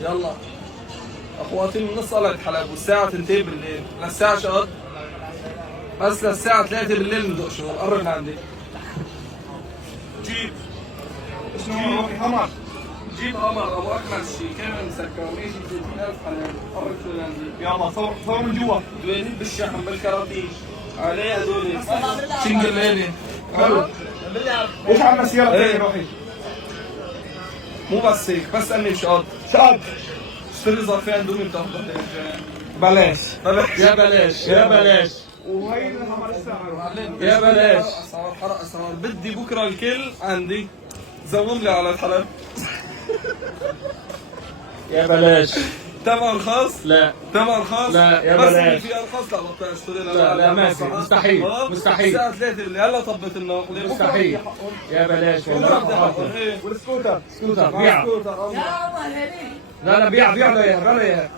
يلا اخواتي من نص قلعة حلب، والساعة 2 بالليل للساعة شهر، بس للساعة 3 بالليل ندق شغل. قرب لعندي. جيب شنو حمر؟ جيب قمر ابو اكمل شيء كامل مسكر ماشي 30000 حلال. قرب شو لعندي. يلا صور من جوا. دواليب بالشحن بالكراتين عليه هذول شنقليني. حلو. وش عم مسيرة تاني روحي؟ مو بس هيك، بس اني شاط شاب اشتري ظرفين دومي بتاخذ بلاش. يا بلاش يا بلاش وهي الحمر الساعة يا بلاش. اسعار حرق اسعار. بدي بكره الكل عندي. زوم لي على الحلب. يا بلاش. تبع رخاص؟ لا تبع رخاص؟ لا، يا بس بلاش. اللي في ارخص لا بطل اشتري. لا ما في، مستحيل مستحيل. الساعة 3 بالليل هلا طبت الناقل. مستحيل. يا بلاش والله. والسكوتر. سكوتر بيع. سكوتر. لا بيع له اياها، بيع له اياها.